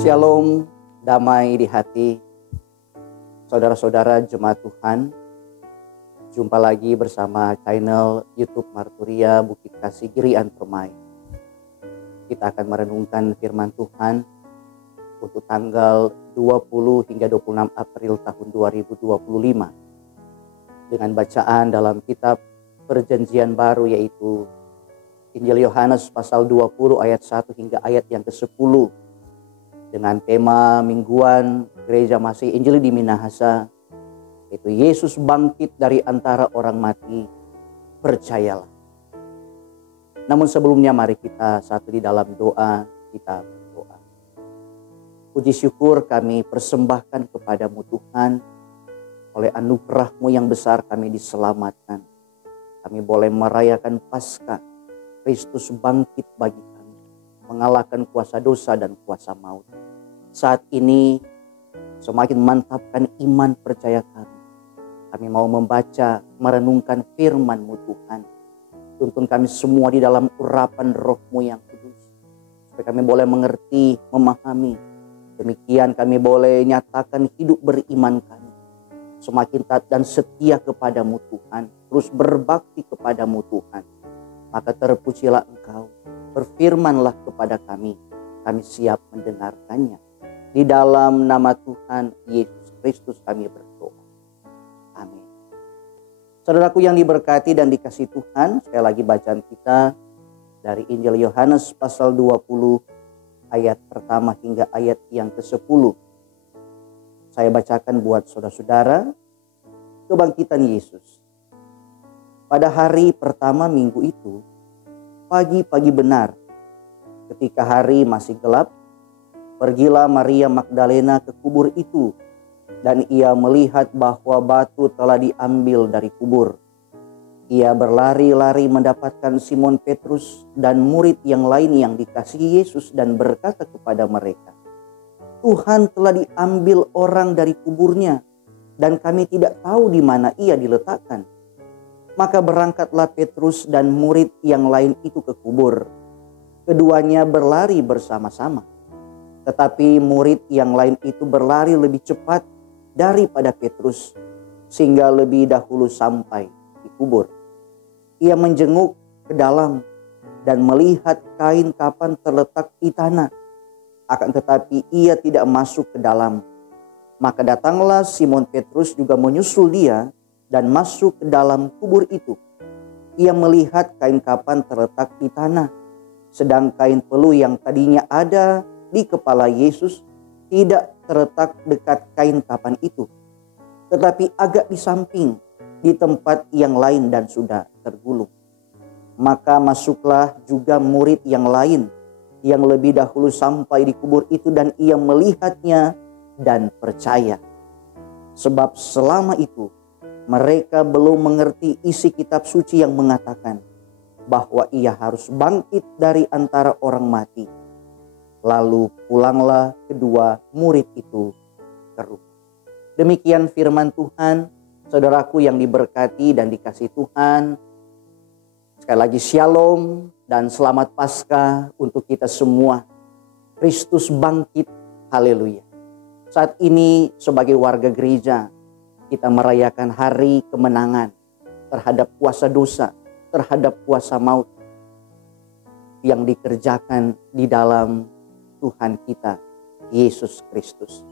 Shalom, damai di hati, saudara-saudara jemaat Tuhan. Jumpa lagi bersama channel YouTube Marturia Bukit Kasih Girian Permai. Kita akan merenungkan firman Tuhan untuk tanggal 20 hingga 26 April tahun 2025 dengan bacaan dalam kitab Perjanjian Baru, yaitu Injil Yohanes pasal 20 ayat 1 hingga ayat yang ke-10, dengan tema mingguan Gereja Masih Injili di Minahasa, yaitu Yesus bangkit dari antara orang mati, percayalah. Namun sebelumnya mari kita satu di dalam doa, kita berdoa. Puji syukur kami persembahkan kepadamu Tuhan, oleh anugerah-Mu yang besar kami diselamatkan. Kami boleh merayakan Paskah, Kristus bangkit bagi kami, mengalahkan kuasa dosa dan kuasa maut. Saat ini semakin mantapkan iman percaya kami. Kami mau membaca, merenungkan firman-Mu Tuhan. Tuntun kami semua di dalam urapan Roh-Mu yang kudus, supaya kami boleh mengerti, memahami. Demikian kami boleh nyatakan hidup beriman kami semakin taat dan setia kepadamu Tuhan, terus berbakti kepadamu Tuhan. Maka terpujilah Engkau, berfirmanlah kepada kami, kami siap mendengarkannya. Di dalam nama Tuhan Yesus Kristus kami berdoa. Amin. Saudaraku yang diberkati dan dikasihi Tuhan, sekali lagi bacaan kita dari Injil Yohanes pasal 20 ayat pertama hingga ayat yang ke-10. Saya bacakan buat saudara-saudara. Kebangkitan Yesus. Pada hari pertama minggu itu, pagi-pagi benar, ketika hari masih gelap, pergilah Maria Magdalena ke kubur itu, dan ia melihat bahwa batu telah diambil dari kubur. Ia berlari-lari mendapatkan Simon Petrus dan murid yang lain yang dikasihi Yesus dan berkata kepada mereka, "Tuhan telah diambil orang dari kuburnya, dan kami tidak tahu di mana ia diletakkan." Maka berangkatlah Petrus dan murid yang lain itu ke kubur. Keduanya berlari bersama-sama. Tetapi murid yang lain itu berlari lebih cepat daripada Petrus, sehingga lebih dahulu sampai di kubur. Ia menjenguk ke dalam dan melihat kain kapan terletak di tanah. Akan tetapi ia tidak masuk ke dalam. Maka datanglah Simon Petrus juga menyusul dia dan masuk ke dalam kubur itu. Ia melihat kain kapan terletak di tanah, sedang kain pelu yang tadinya ada di kepala Yesus tidak terletak dekat kain kapan itu, tetapi agak di samping di tempat yang lain dan sudah tergulung. Maka masuklah juga murid yang lain yang lebih dahulu sampai di kubur itu, dan ia melihatnya dan percaya. Sebab selama itu mereka belum mengerti isi kitab suci yang mengatakan bahwa ia harus bangkit dari antara orang mati. Lalu pulanglah kedua murid itu ke rumah. Demikian firman Tuhan, saudaraku yang diberkati dan dikasihi Tuhan. Sekali lagi shalom dan selamat Paskah untuk kita semua. Kristus bangkit, haleluya. Saat ini sebagai warga gereja, kita merayakan hari kemenangan terhadap kuasa dosa, terhadap kuasa maut yang dikerjakan di dalam Tuhan kita, Yesus Kristus.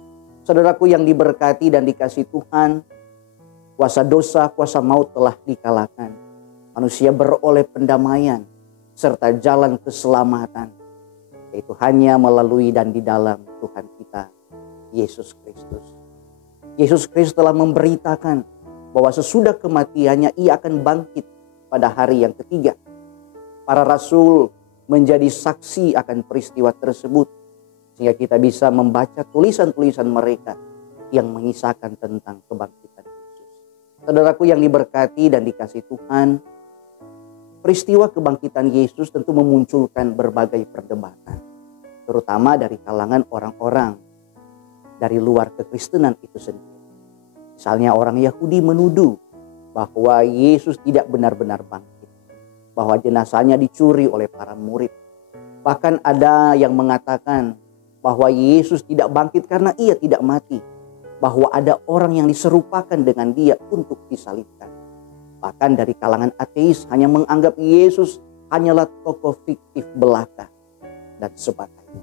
Saudaraku yang diberkati dan dikasihi Tuhan, kuasa dosa, kuasa maut telah dikalahkan. Manusia beroleh pendamaian serta jalan keselamatan, yaitu hanya melalui dan di dalam Tuhan kita, Yesus Kristus. Yesus Kristus telah memberitakan bahwa sesudah kematiannya ia akan bangkit pada hari yang ketiga. Para rasul menjadi saksi akan peristiwa tersebut, sehingga kita bisa membaca tulisan-tulisan mereka yang mengisahkan tentang kebangkitan Yesus. Saudaraku yang diberkati dan dikasihi Tuhan, peristiwa kebangkitan Yesus tentu memunculkan berbagai perdebatan, terutama dari kalangan orang-orang dari luar kekristenan itu sendiri. Misalnya orang Yahudi menuduh bahwa Yesus tidak benar-benar bangkit, bahwa jenazahnya dicuri oleh para murid. Bahkan ada yang mengatakan bahwa Yesus tidak bangkit karena ia tidak mati, bahwa ada orang yang diserupakan dengan dia untuk disalibkan. Bahkan dari kalangan ateis hanya menganggap Yesus hanyalah tokoh fiktif belaka dan sebagainya.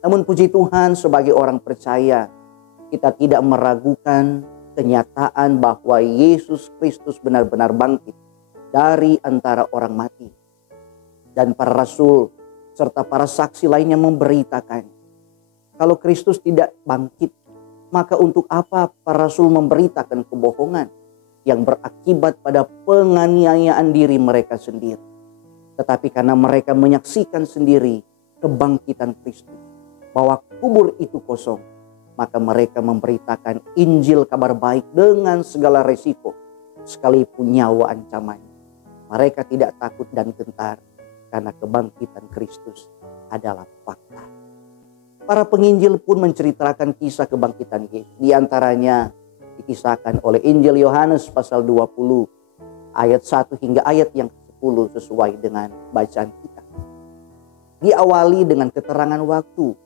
Namun puji Tuhan, sebagai orang percaya, kita tidak meragukan kenyataan bahwa Yesus Kristus benar-benar bangkit dari antara orang mati. Dan para rasul serta para saksi lainnya memberitakan, kalau Kristus tidak bangkit, maka untuk apa para rasul memberitakan kebohongan yang berakibat pada penganiayaan diri mereka sendiri. Tetapi karena mereka menyaksikan sendiri kebangkitan Kristus, bahwa kubur itu kosong, maka mereka memberitakan Injil kabar baik dengan segala resiko, sekalipun nyawa ancamannya. Mereka tidak takut dan gentar karena kebangkitan Kristus adalah fakta. Para penginjil pun menceritakan kisah kebangkitan Yesus. Di antaranya dikisahkan oleh Injil Yohanes pasal 20 ayat 1 hingga ayat yang 10 sesuai dengan bacaan kita. Diawali dengan keterangan waktu.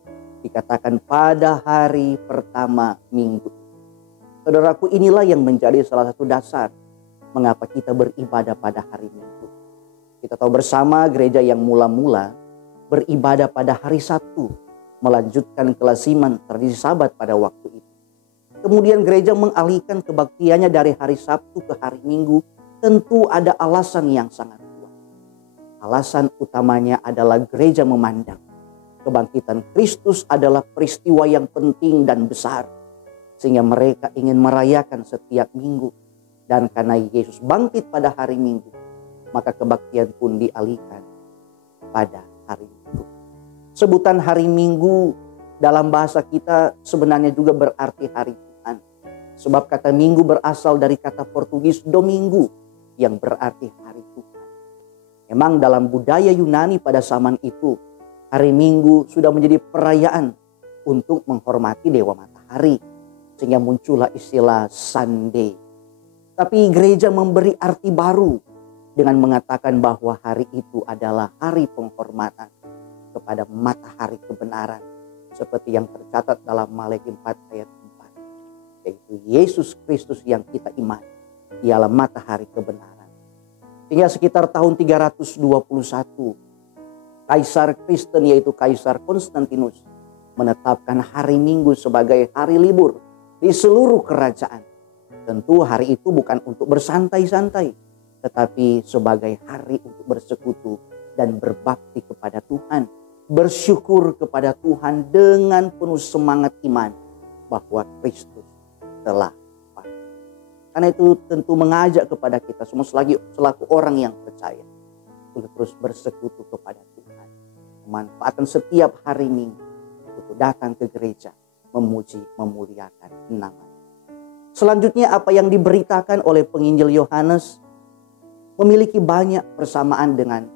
Dikatakan pada hari pertama minggu. Saudaraku, inilah yang menjadi salah satu dasar mengapa kita beribadah pada hari Minggu. Kita tahu bersama gereja yang mula-mula beribadah pada hari Sabtu, melanjutkan kelasiman tradisi Sabat pada waktu itu. Kemudian gereja mengalihkan kebaktiannya dari hari Sabtu ke hari Minggu. Tentu ada alasan yang sangat kuat. Alasan utamanya adalah gereja memandang kebangkitan Kristus adalah peristiwa yang penting dan besar, sehingga mereka ingin merayakan setiap minggu. Dan karena Yesus bangkit pada hari Minggu, maka kebaktian pun dialihkan pada hari Minggu. Sebutan hari Minggu dalam bahasa kita sebenarnya juga berarti hari Tuhan. Sebab kata minggu berasal dari kata Portugis domingo yang berarti hari Tuhan. Memang dalam budaya Yunani pada zaman itu, hari Minggu sudah menjadi perayaan untuk menghormati dewa matahari. Sehingga muncullah istilah Sunday. Tapi gereja memberi arti baru dengan mengatakan bahwa hari itu adalah hari penghormatan kepada matahari kebenaran. Seperti yang tercatat dalam Maleakhi 4 ayat 4. Yaitu Yesus Kristus yang kita imani. Dialah matahari kebenaran. Hingga sekitar tahun 321, Kaisar Kristen yaitu Kaisar Konstantinus menetapkan hari Minggu sebagai hari libur di seluruh kerajaan. Tentu hari itu bukan untuk bersantai-santai, tetapi sebagai hari untuk bersekutu dan berbakti kepada Tuhan. Bersyukur kepada Tuhan dengan penuh semangat iman bahwa Kristus telah bangkit. Karena itu tentu mengajak kepada kita semua selaku orang yang percaya untuk terus bersekutu kepada Tuhan. Memanfaatkan setiap hari Minggu untuk datang ke gereja, memuji, memuliakan nama. Selanjutnya apa yang diberitakan oleh penginjil Yohanes memiliki banyak persamaan dengan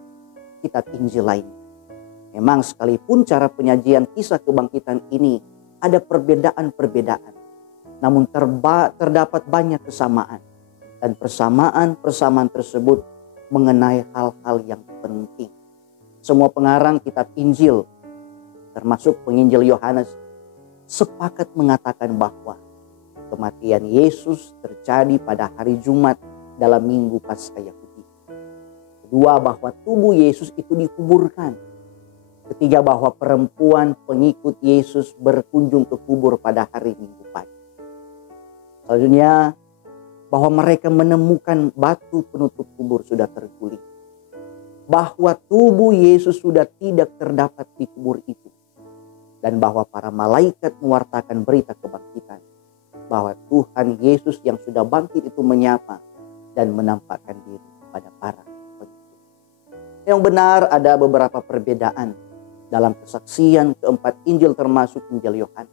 kitab Injil lain. Memang sekalipun cara penyajian kisah kebangkitan ini ada perbedaan-perbedaan, namun terdapat banyak kesamaan. Dan persamaan tersebut mengenai hal-hal yang penting. Semua pengarang kitab Injil, termasuk penginjil Yohanes, sepakat mengatakan bahwa kematian Yesus terjadi pada hari Jumat dalam Minggu Paskah Yahudi. Kedua, bahwa tubuh Yesus itu dikuburkan. Ketiga, bahwa perempuan pengikut Yesus berkunjung ke kubur pada hari Minggu pagi. Selanjutnya, bahwa mereka menemukan batu penutup kubur sudah terguling. Bahwa tubuh Yesus sudah tidak terdapat di kubur itu. Dan bahwa para malaikat mewartakan berita kebangkitan. Bahwa Tuhan Yesus yang sudah bangkit itu menyapa dan menampakkan diri kepada para pengikut. Yang benar ada beberapa perbedaan dalam kesaksian keempat Injil termasuk Injil Yohanes.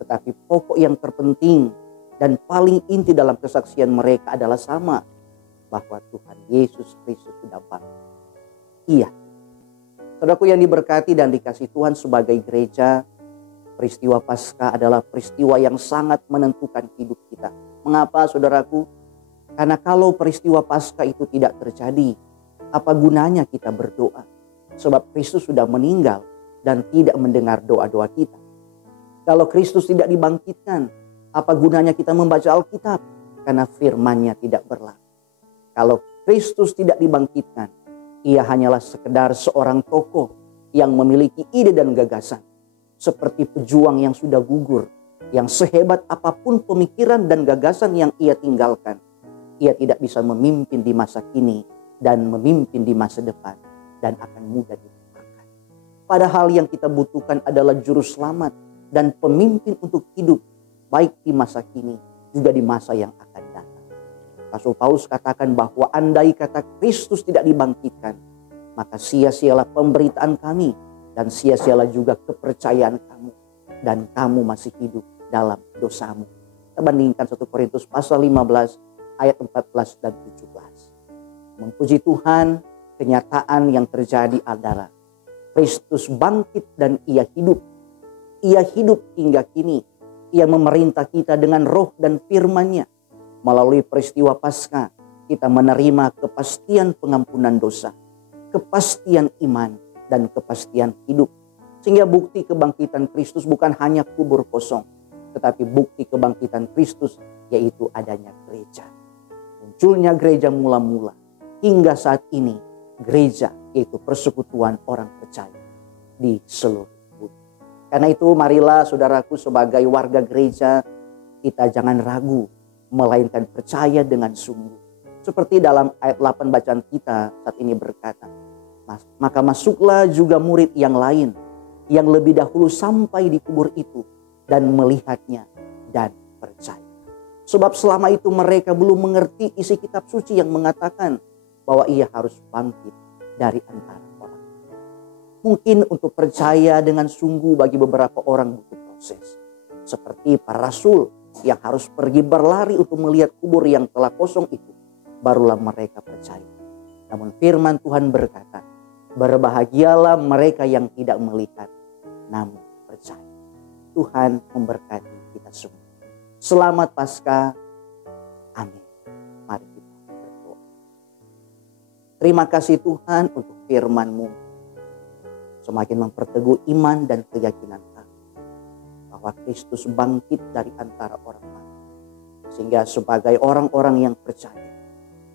Tetapi pokok yang terpenting dan paling inti dalam kesaksian mereka adalah sama. Bahwa Tuhan Yesus Kristus sudah bangkit. Iya. Saudaraku yang diberkati dan dikasihi Tuhan, sebagai gereja, peristiwa Paskah adalah peristiwa yang sangat menentukan hidup kita. Mengapa, saudaraku? Karena kalau peristiwa Paskah itu tidak terjadi, apa gunanya kita berdoa? Sebab Kristus sudah meninggal dan tidak mendengar doa-doa kita. Kalau Kristus tidak dibangkitkan, apa gunanya kita membaca Alkitab? Karena firman-Nya tidak berlaku. Kalau Kristus tidak dibangkitkan, ia hanyalah sekedar seorang tokoh yang memiliki ide dan gagasan. Seperti pejuang yang sudah gugur, yang sehebat apapun pemikiran dan gagasan yang ia tinggalkan, ia tidak bisa memimpin di masa kini dan memimpin di masa depan, dan akan mudah dilupakan. Padahal yang kita butuhkan adalah juru selamat dan pemimpin untuk hidup, baik di masa kini juga di masa yang akan datang. Rasul Paulus katakan bahwa andai kata Kristus tidak dibangkitkan, maka sia-sialah pemberitaan kami dan sia-sialah juga kepercayaan kamu, dan kamu masih hidup dalam dosamu. Kita bandingkan 1 Korintus pasal 15 ayat 14 dan 17. Memuji Tuhan, kenyataan yang terjadi adalah Kristus bangkit dan ia hidup. Ia hidup hingga kini. Ia memerintah kita dengan roh dan firman-Nya. Melalui peristiwa Paskah, kita menerima kepastian pengampunan dosa, kepastian iman, dan kepastian hidup. Sehingga bukti kebangkitan Kristus bukan hanya kubur kosong, tetapi bukti kebangkitan Kristus yaitu adanya gereja. Munculnya gereja mula-mula hingga saat ini, gereja yaitu persekutuan orang percaya di seluruh bumi. Karena itu marilah saudaraku sebagai warga gereja, kita jangan ragu, melainkan percaya dengan sungguh. Seperti dalam ayat 8 bacaan kita saat ini berkata, maka masuklah juga murid yang lain, yang lebih dahulu sampai di kubur itu dan melihatnya dan percaya. Sebab selama itu mereka belum mengerti isi kitab suci yang mengatakan bahwa ia harus bangkit dari antara orang. Mungkin untuk percaya dengan sungguh bagi beberapa orang butuh proses. Seperti para rasul yang harus pergi berlari untuk melihat kubur yang telah kosong itu, barulah mereka percaya. Namun firman Tuhan berkata, berbahagialah mereka yang tidak melihat, namun percaya. Tuhan memberkati kita semua. Selamat Paskah. Amin. Mari kita berdoa. Terima kasih Tuhan untuk firman-Mu. Semakin memperteguh iman dan keyakinan kami bahwa Kristus bangkit dari antara orang mati. Sehingga sebagai orang-orang yang percaya,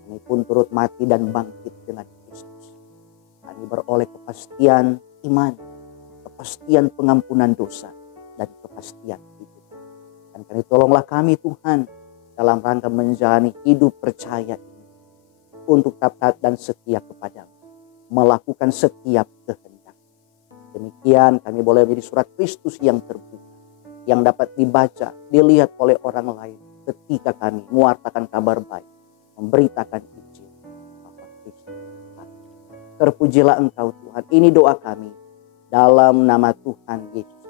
kami pun turut mati dan bangkit dengan Kristus. Kami beroleh kepastian iman, kepastian pengampunan dosa, dan kepastian hidup. Dan karena tolonglah kami Tuhan dalam rangka menjalani hidup percaya ini untuk taat dan setia kepadamu, melakukan setiap kehendak. Demikian kami boleh menjadi surat Kristus yang terbuka, yang dapat dibaca, dilihat oleh orang lain ketika kami mewartakan kabar baik, memberitakan Injil bahwa Kristus bangkit. Terpujilah Engkau Tuhan. Ini doa kami dalam nama Tuhan Yesus.